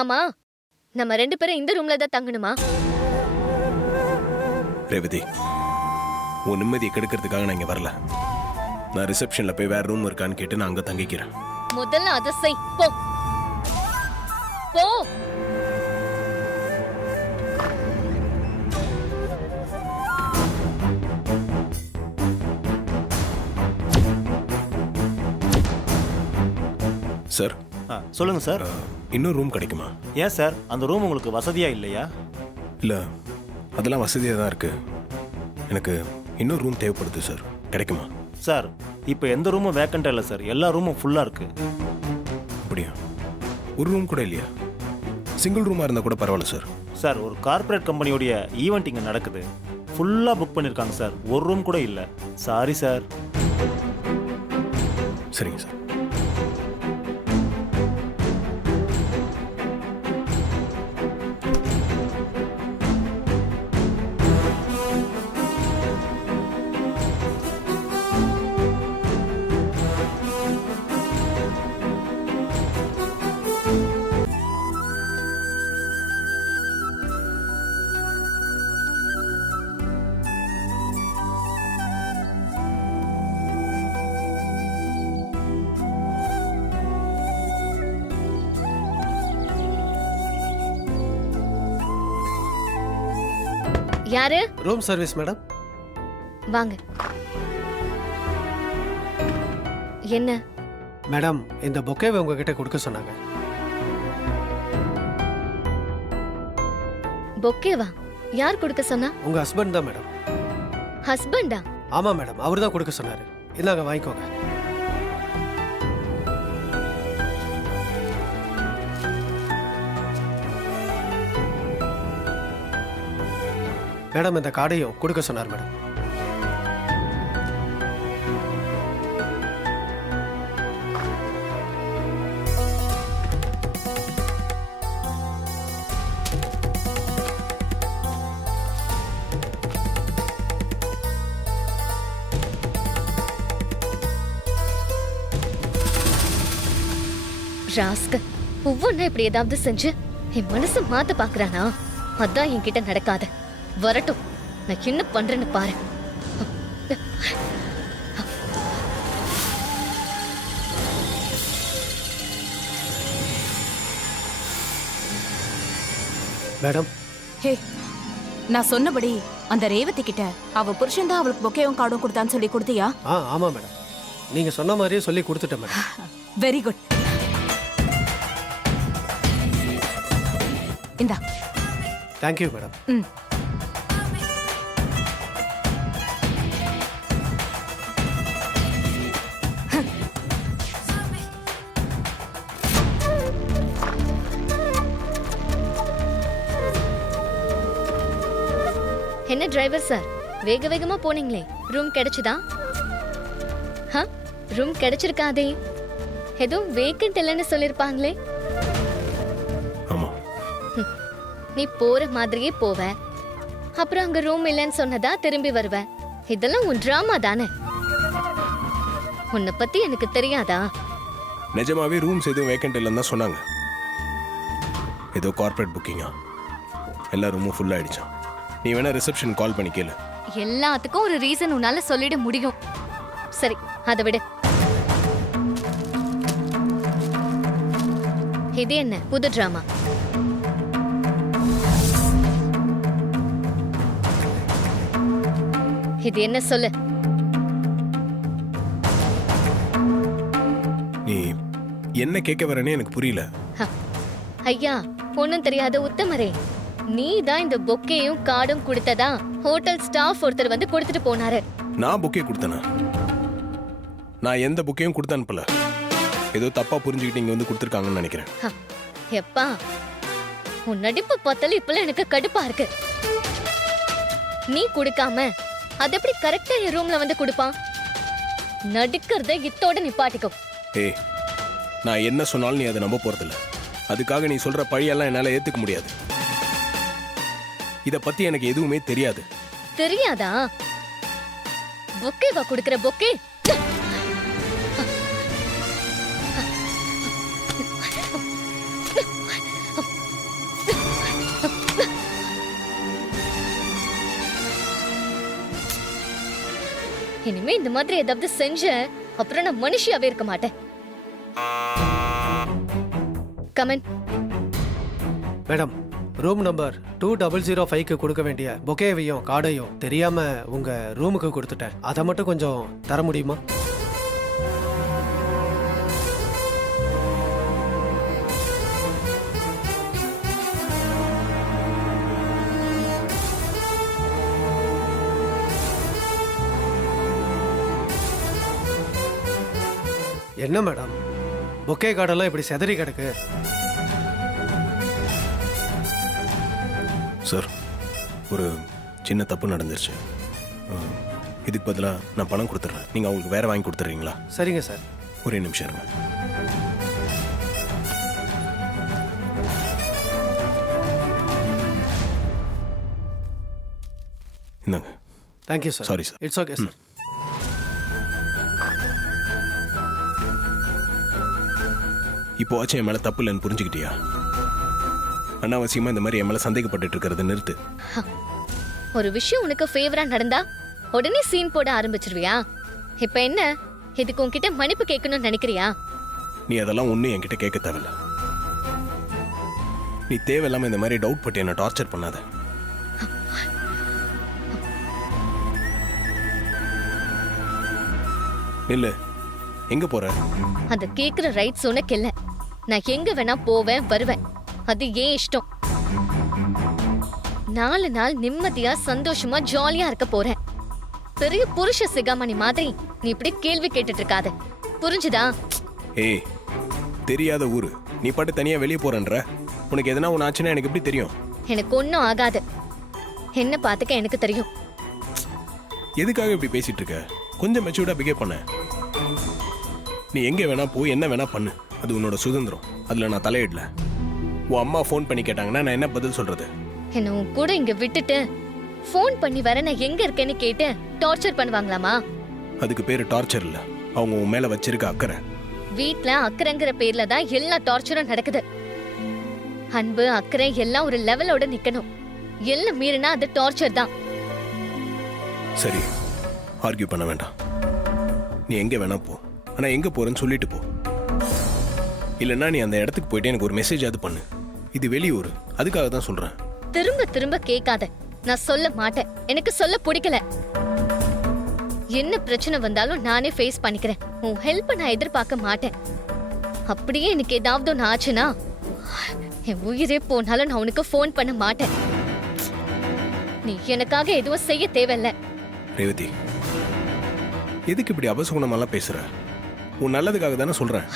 ஆமா, நம்ம 2 பேரும் இந்த ரூம்ல தான் தங்கணுமா? ரேவதி, உன் நிம்மதியை கெடுக்கிறதுக்காக நான் இங்க வரல. நான் ரிசப்ஷன்ல போய் வேற ரூம் இருக்கான்னு கேட்டு நான் அங்க தங்கிக்கிறேன். முதல்ல அதை செய். போ போ. சார், சொல்லுங்க சார். இன்னொரு ரூம் கிடைக்குமா? ஏன் சார், அந்த ரூம் உங்களுக்கு வசதியா இல்லையா? இல்ல, அதெல்லாம் வசதியாக தான் இருக்கு. எனக்கு இன்னொரு ரூம் தேவைப்படுது சார், கிடைக்குமா? சார், இப்போ எந்த ரூமும் வேக்கண்டா இல்லை சார், எல்லா ரூமும் ஃபுல்லாக இருக்கு. அப்படியா? ஒரு ரூம் கூட இல்லையா? சிங்கிள் ரூமாக இருந்தால் கூட பரவாயில்ல சார். சார், ஒரு கார்ப்பரேட் கம்பெனியோடைய ஈவெண்ட் இங்கே நடக்குது, ஃபுல்லாக புக் பண்ணியிருக்காங்க சார், ஒரு ரூம் கூட இல்லை. Sorry sir. சரிங்க சார். யாரு? Room service madam. வாங்க. என்ன மேடம், இந்த பொக்கேவை உங்ககிட்ட கொடுக்க சொன்னாங்க. பொக்கேவா? யார் கொடுக்க சொன்னா? உங்க ஹஸ்பண்ட் தான் மேடம். ஹஸ்பண்டா? ஆமா மேடம், அவர் தான் கொடுக்க சொன்னாரு. இந்தாங்க, வாங்கிக்கோங்க. மேடம், இந்த கார்டையும் கொடுக்க சொன்னார் மேடம். ராஸ்கல், ஒவ்வொன்னா இப்படி ஏதாவது செஞ்சு என் மனசு மாத்த பாக்குறானா? அதான் என்கிட்ட நடக்காத. வரட்டும், நான் என்ன பண்றேன்னு பாரு. மேடம், ஹே, நான் சொன்னபடி அந்த ரேவதி கிட்ட அவ புருஷன் தான் அவளுக்கு பொக்கேவும் கார்டும் கொடுத்தான்னு சொல்லி கொடுத்தியா? ஆமா மேடம், நீங்க சொன்ன மாதிரியே சொல்லி கொடுத்துட்டேன் மேடம். Very good. இந்தா. Thank you madam. ம். என்ன டிரைவர் சார், வேக வேகமா போனீங்களே, ரூம் கிடைச்சுதா? ரூம் கிடைச்சிருக்காதே, ஏதோ வேக்கன்ட் இல்லைன்னு சொல்லிருப்பாங்களே. ஆமா. நீ போற மாதிரியே போவ, அப்புறம் அங்க ரூம் இல்லைன்னு சொன்னதா திரும்பி வருவ. இதெல்லாம் உன் டிராமா தானே? உன்னை பத்தி எனக்கு தெரியாதா? நிஜமாவே ரூம்ஸ் எதுவும் வேக்கண்ட் இல்லைன்னு தான் சொன்னாங்க. ஏதோ கார்ப்பரேட் புக்கிங்கா, எல்லா ரூமும் ஃபுல் ஆயிடுச்சான். நீ வேணா ரிசப்ஷன் கால் பண்ணி கேளு. எல்லாத்துக்கும் ஒரு ரீசன் உன்னால சொல்லிட முடியும். சரி, அதை விடு. இது என்ன புது டிராமா? இது என்ன சொல்லு? நீ என்ன கேட்க வரேனே எனக்கு புரியல. ஐயா, ஒன்னும் தெரியாத உத்தமரே, நீ தான் இந்த பொக்கேயும் கார்டும் கொடுத்ததா ஹோட்டல் ஸ்டாஃப் ஒருத்தர் வந்து கொடுத்துட்டு போனாரு. நான் புக்கே கொடுத்தேனா? நான் எந்த புக்கையும் கொடுத்து அனுப்பல. ஏதோ தப்பா புரிஞ்சுக்கிட்டு இங்க வந்து கொடுத்துருக்காங்கன்னு நினைக்கிறேன். எப்பா, உன் நடிப்பு பார்த்தாலும் இப்பெல்லாம் எனக்கு கடுப்பா இருக்கு. நீ கொடுக்காம அது எப்படி கரெக்டா என் ரூம்ல வந்து கொடுப்பான்? நடிக்கிறத இத்தோட நிப்பாட்டிக்கோ. ஏய், நான் என்ன சொன்னாலும் நீ அதை நம்ப போறதில்ல. அதுக்காக நீ சொல்ற பழியெல்லாம் என்னால ஏத்துக்க முடியாது. இத பத்தி எனக்கு எதுவுமே தெரியாது. தெரியாதா? பொக்கேவா கொடுக்கிற பொக்கே? இனிமே இந்த மாதிரி ஏதாவது செஞ்ச அப்புறம் நான் மனுஷியாவே இருக்க மாட்டேன். கமன். மேடம், ரூம் நம்பர் 2005க்கு கொடுக்க வேண்டிய பொக்கேவையும் கார்டையும் தெரியாம உங்க ரூமுக்கு கொடுத்துட்டேன். அதை மட்டும் கொஞ்சம் தர முடியுமா? என்ன மேடம், பொக்கே கார்டெல்லாம் இப்படி செதறி கிடக்கு? சார், ஒரு சின்ன தப்பு நடந்துருச்சு. இதுக்கு பதிலாக நான் பணம் கொடுத்துட்றேன். நீங்கள் அவங்களுக்கு வேற வாங்கி கொடுத்துட்றீங்களா? சரிங்க சார். ஒரே நிமிஷம் இருங்க. இந்தாங்க. Thank you sir. Sorry sir. It's okay sir. இப்போ ஆச்சும் என் மேலே தப்பு இல்லைன்னு புரிஞ்சுக்கிட்டியா? அனாவசியமாக இந்த மாதிரி என் மேலே சந்தேகப்பட்டு இருக்கிறத நிறுத்து. ஒரு விஷயம் உனக்கு ஃபேவரா நடந்தா உடனே சீன் போட ஆரம்பிச்சிருவியா? இப்ப என்ன, இதுக்கு உன்கிட்ட மன்னிப்பு கேட்கணும்னு நினைக்கிறியா? நீ அதெல்லாம் ஒன்றும் என்கிட்ட கேட்க தேவையில்ல. நீ தேவையில்லாமல் இந்த மாதிரி டவுட் பட்டு என்னை டார்ச்சர் பண்ணாத. நில்லு. எங்க போற? அத கேக்குற ரைட்ஸ் உனக்கு இல்ல. நான் எங்க வேணா போவேன் வருவேன், அது ஏன் இஷ்டம். 4 நாள் நிம்மதியா சந்தோஷமா ஜாலியா இருக்க போறேன். பெரிய புருஷ சிகாமணி மாதிரி நீ இப்படி கேள்வி கேட்டுட்டு இருக்காத, புரிஞ்சுதா? ஏய், தெரியாத ஊரு, நீ பாட்டு தனியா வெளியே போறன்ற. உனக்கு எதனா ஒன்று ஆச்சுன்னா எனக்கு எப்படி தெரியும்? எனக்கு ஒன்னும் ஆகாது. என்ன பாத்துக்க எனக்கு தெரியும். எதுக்காக இப்படி பேசிட்டு இருக்க? கொஞ்சம் மெச்சூர்டா பிஹேவ் பண்ண. நீ எங்க வேணா போய் என்ன வேணா பண்ணு, அது உன்னோட சுதந்திரம். அதுல நான் தலையிடல. உன் அம்மா ஃபோன் பண்ணி கேட்டாங்கன்னா நான் என்ன பதில் சொல்றது? என்ன உன் கூட இங்க விட்டுட்டு ஃபோன் பண்ணி வர நான் எங்க இருக்கேன்னு கேட்டு டார்ச்சர் பண்ணுவாங்களாமா? அதுக்கு பேரு டார்ச்சர் இல்ல, அவங்க உன் மேல வச்சிருக்க அக்கறை. வீட்ல அக்கறைங்கிற பேர்ல தான் எல்லா டார்ச்சரும் நடக்குது. அன்பு அக்கறை எல்லாம் ஒரு லெவலோட நிக்கணும். எல்லாம் மீறினா அது டார்ச்சர் தான். சரி, ஆர்கியூ பண்ண வேண்டாம். நீ எங்க வேணா போ, ஆனா எங்க போறேன்னு சொல்லிட்டு போ. இல்லைன்னா நீ அந்த இடத்துக்கு போயிட்டு எனக்கு ஒரு மெசேஜ் அது பண்ணு. இது வெளியூர், அதுக்காக தான் சொல்றேன். திரும்ப திரும்ப கேட்காத. நான் சொல்ல மாட்டேன், எனக்கு சொல்ல பிடிக்கல. என்ன பிரச்சனை வந்தாலும் நானே ஃபேஸ் பண்ணிக்கிறேன். உன் ஹெல்ப் நான் எதிர்பார்க்க மாட்டேன். அப்படியே எனக்கு ஏதாவது ஒன்று ஆச்சுன்னா என் உயிரே போனாலும் நான் உனக்கு ஃபோன் பண்ண மாட்டேன். நீ எனக்காக எதுவும் செய்ய தேவையில்ல. ரேவதி, எதுக்கு இப்படி அபசகுணமெல்லாம் பேசுற? உன் நல்லதுக்காக தானே சொல்றேன்.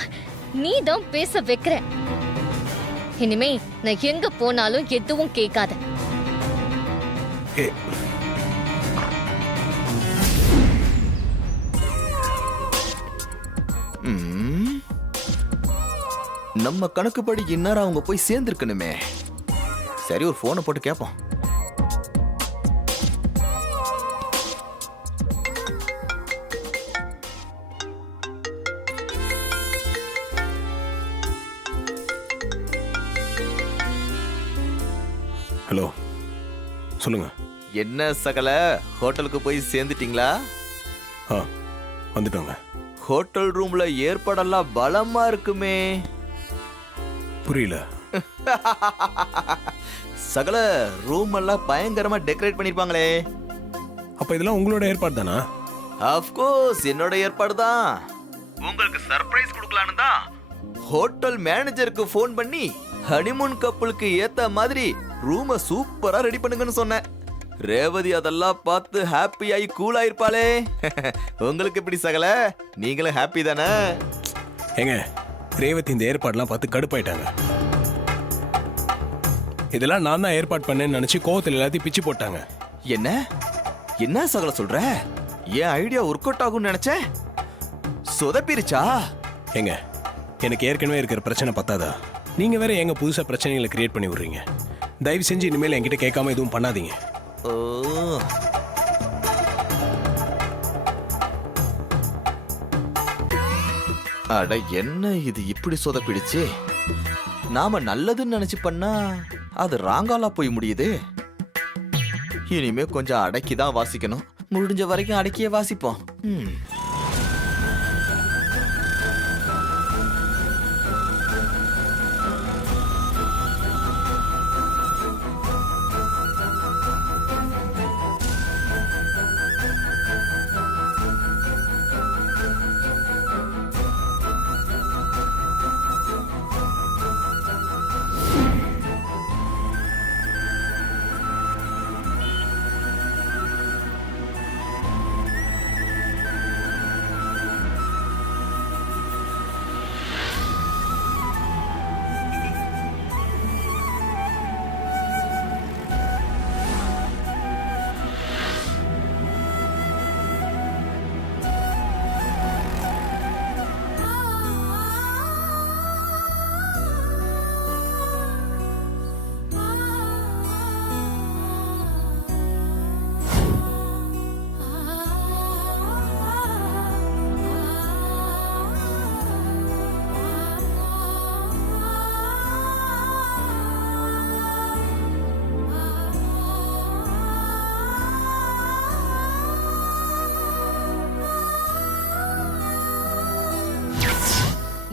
நீ தான் பேச வைக்கிற. இனிமே நான் எங்க போனாலும் எதுவும் கேட்காத. ஏ, நம்ம கணக்குப்படி இந்நேரம் அவங்க போய் சேர்ந்துருக்கணுமே. சரி, ஒரு போனை போட்டு கேட்போம். ஹலோ, சொல்லுங்க. என்ன சகல, ஹோட்டலுக்கு போய் சேர்ந்துட்டீங்களா? ஆ, வந்துட்டோங்க. ஹோட்டல் ரூம்ல ஏற்பாடெல்லாம் பலமா இருக்குமே. புரியல. சகல, ரூம் எல்லாம் பயங்கரமா டெக்கரேட் பண்ணிருப்பாங்களே. அப்ப இதெல்லாம் உங்களோட ஏற்பாடு தானா? ஆஃப்கோர்ஸ், என்னோட ஏற்பாடு தான். உங்களுக்கு சர்ப்ரைஸ் கொடுக்கலான்னு தான் ஹோட்டல் மேனேஜருக்கு ஃபோன் பண்ணி ஹனிமூன் கப்பலுக்கு ஏத்த மாதிரி ரூமை சூப்பரா ரெடி பண்ணுங்கன்னு சொன்னேன். ரேவதி அதெல்லாம் பார்த்து ஹாப்பி ஆகி கூல் ஆயிருப்பாளே. உங்களுக்கு எப்படி சகல, நீங்களும் ஹாப்பி தானே? ஏங்க, ரேவதி இந்த ஏற்பாடுலாம் பார்த்து கடுப்பாயிட்டாங்க. இதெல்லாம் நான் தான் ஏற்பாடு பண்ணேன்னு நினைச்சு கோவத்தில் எல்லாத்தையும் பிச்சு போட்டாங்க. என்ன என்ன சகல சொல்ற? என் ஐடியா ஒர்க் அவுட் ஆகும்னு நினைச்சேன், சொதப்பிருச்சா? ஏங்க, எனக்கு ஏற்கனவே இருக்கிற பிரச்சனை பத்தாதா? நீங்க வேற எங்க புதுசா பிரச்சனைகளை கிரியேட் பண்ணி விடுறீங்க. தயவு செஞ்சு இனிமேல் என்கிட்ட கேட்காம எதுவும் பண்ணாதீங்க. ஓ, அட என்ன இது இப்படி சொதப்பிடுச்சு? நாம நல்லதுன்னு நினைச்சு பண்ணா அது ராங்காலா போய் முடியுது. இனிமே கொஞ்சம் அடக்கிதான் வாசிக்கணும். முடிஞ்ச வரைக்கும் அடக்கியே வாசிப்போம்.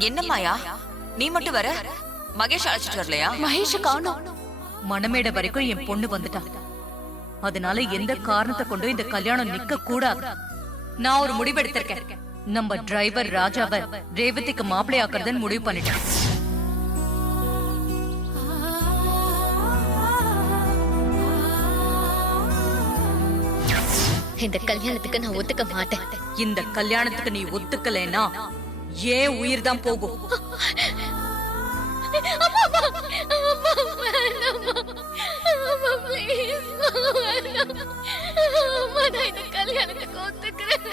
என்ன மாயா, நீ மட்டும் வர, மகேஷ் அழைச்சிட்டு வரலையா? மகேஷ காணோம். மணமேடை வரைக்கும் என் பொண்ணு வந்துட்டா. அதனால எந்த காரணத்தை கொண்டும் இந்த கல்யாணம் நிக்க கூடாது. நான் ஒரு முடிவு எடுத்திருக்கேன். நம்ம டிரைவர் ராஜாவை ரேவதிக்கு மாப்பிள்ளை ஆக்குறதுன்னு முடிவு பண்ணிட்டேன். இந்த கல்யாணத்துக்கு நான் ஒத்துக்க மாட்டேன். இந்த கல்யாணத்துக்கு நீ ஒத்துக்கலைன்னா ஏன் உயிர் தான் போகும். கல்யாணத்துக்கு ஒத்துக்கிறேன்.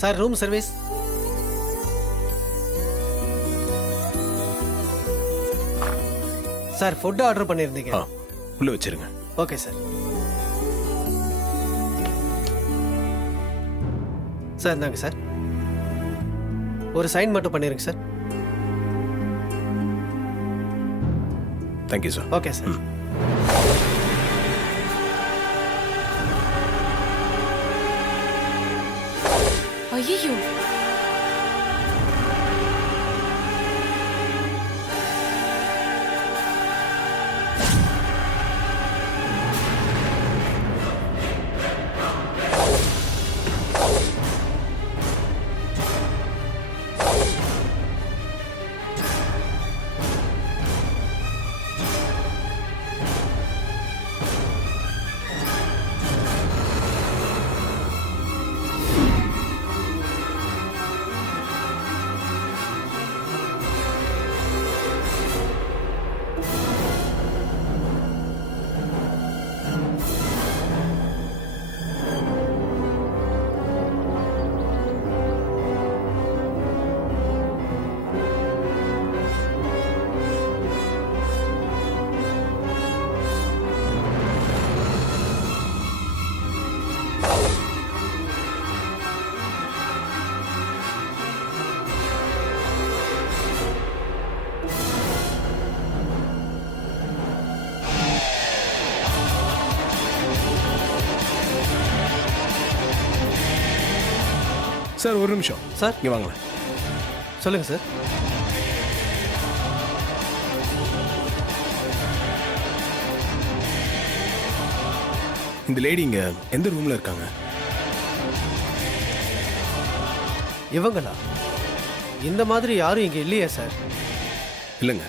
Sir room service. Sir food order பண்ணியிருந்தீங்க. உள்ள வச்சிருங்க. Okay sir. சார் இந்தாங்க சார், ஒரு சைன் மட்டும் பண்ணிருங்க sir. Thank you sir. Okay sir. ஐயோ, சார் ஒரு நிமிஷம் சார் இங்கே வாங்களேன். சொல்லுங்க சார். இந்த லேடி இங்க எந்த ரூம்ல இருக்காங்க? இவங்களா? இந்த மாதிரி யாரும் இங்கே இல்லையே சார். இல்லைங்க,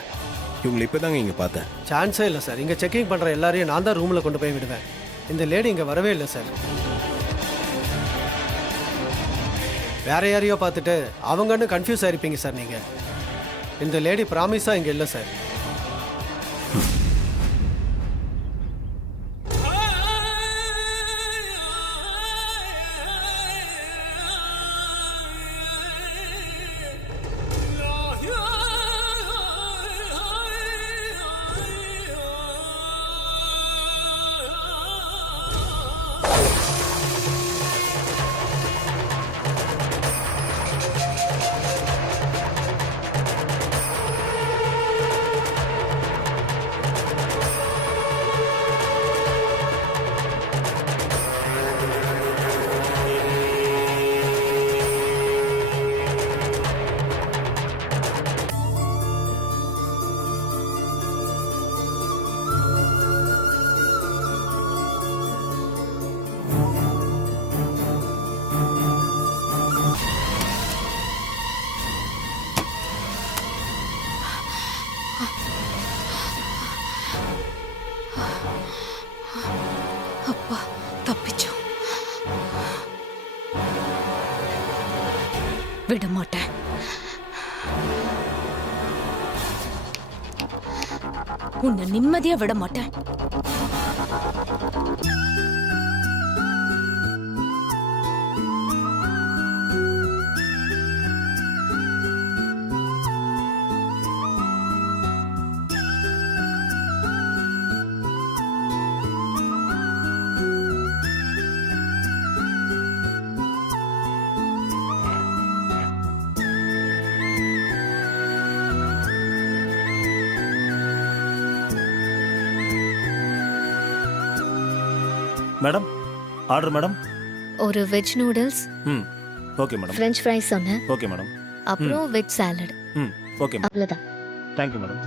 இவங்களை இப்போதாங்க இங்கே பார்த்தேன். சான்ஸே இல்லை சார். இங்கே செக்கிங் பண்ணுற எல்லாரையும் நான் தான் ரூமில் கொண்டு போய் விடுவேன். இந்த லேடி இங்கே வரவே இல்லை சார். வேற யாரையோ பார்த்துட்டு அவங்கன்னு கன்ஃபியூஸ் ஆயிருப்பீங்க சார் நீங்கள். இந்த லேடி ப்ராமிஸாக இங்கே இல்லை சார். விட மாட்டேன். உன்னை நிம்மதியா விட மாட்டேன். Madam order madam. ஒரு வெஜ் நூடுல்ஸ், ம் ஓகே மேடம். ஃப்ரெஞ்ச் ஃப்ரைஸ் சொன்னேன், ஓகே மேடம். அப்புறம் வெஜ் சாலட். ம் ஓகே மேடம். அவ்வளவுதான். Thank you madam.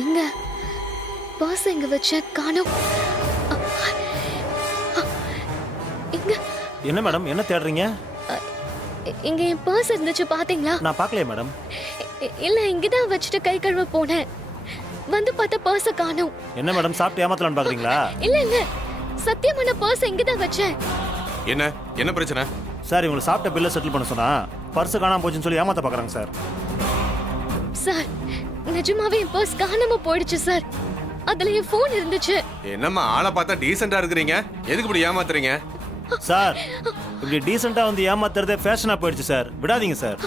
எங்க பர்ஸ் எங்க வச்ச காணோம். எங்க என்ன மேடம் என்ன தேடுறீங்க? இங்க என் பர்ஸ் இருந்துச்சு பாத்தீங்களா? நான் பார்க்கலையே மேடம். இல்ல இங்கதான் வச்சுட்டு கை கழுவ போனேன், வந்து பார்த்தா பர்ஸ காணோம். என்ன மேடம் சாப்பிட்டு ஏமாத்தலாம்னு பாக்குறீங்களா? இல்ல இல்ல சத்தியமா நான் பர்ஸ் இங்கதான் வச்சேன். என்ன என்ன பிரச்சனை? சார் இவங்களை சாப்பிட்ட பில்லை செட்டில் பண்ண சொன்னா பர்ஸ் காணாம போச்சுன்னு சொல்லி ஏமாத்த பாக்குறாங்க சார். சார் நிஜமாவே என் பர்ஸ் காணாம போயிடுச்சு சார். அதுல என் போன் இருந்துச்சு. என்னம்மா ஆளை பார்த்தா டீசெண்டா இருக்கிறீங்க, எதுக்கு இப்படி ஏமாத்துறீங்க? சார் இப்படி டீசெண்டா வந்து ஏமாத்துறதே ஃபேஷனா போயிடுச்சு சார், விடாதீங்க சார்.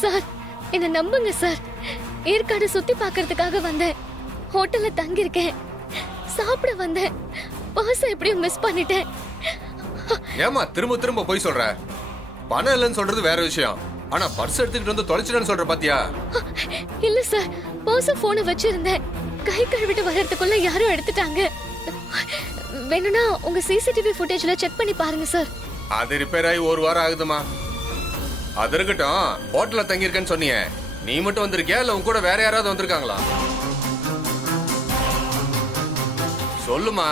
சார் என்ன நம்புங்க சார், ஏற்காடு சுத்தி பார்க்கிறதுக்காக வந்தேன், ஹோட்டல்ல தங்கி இருக்கேன், சாப்பிட வந்தேன், பர்ஸ் எப்படியும் மிஸ் பண்ணிட்டேன். ஏமா திரும்ப திரும்ப போய் சொல்ற? பணம் இல்லைன்னு சொல்றது வேற விஷயம், ஆனா பர்ஸ் எடுத்துக்கிட்டு வந்து தொலைச்சிட்டேன்னு சொல்ற பாத்தியா? இல்ல சார், பர்ஸ் போனை வச்சிருந்தேன், கை கழுவிட்டு வர்றதுக்குள்ள யாரோ எடுத்துட்டாங்க. வேணும்னா உங்க சிசிடிவி ஃபுட்டேஜ்ல செக் பண்ணி பாருங்க சார். அது ரிப்பேர் ஆகி ஒரு வாரம் ஆகுதுமா. அது இருக்கட்டும், ஹோட்டல்ல தங்கி இருக்கேன்னு சொன்னீங்க, நீ மட்டும் வந்திருக்கியா இல்ல உன் கூட வேற யாராவது வந்திருக்காங்களா? சொல்லுமா,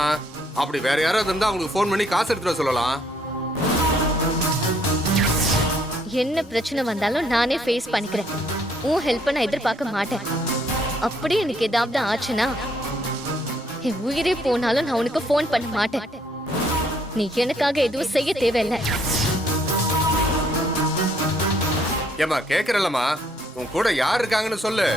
அப்படி வேற யாராவது இருந்தா அவங்களுக்கு ஃபோன் பண்ணி காசு எடுத்துட்டு வர சொல்லலாம். என்ன பிரச்சனை வந்தாலும் நானே ஃபேஸ் பண்ணிக்கிறேன், உன் ஹெல்ப் நான் எதிர்பார்க்க மாட்டேன். அப்படி எனக்கு ஏதாவது ஆச்சுன்னா என் உயிரே போனாலும் நான் உனக்கு ஃபோன் பண்ண மாட்டேன். நீ எனக்காக எதுவும் செய்ய தேவையில்லை. ஏமா கேக்குறல்லம்மா, உன் கூட யார் இருக்காங்கன்னு சொல்லு.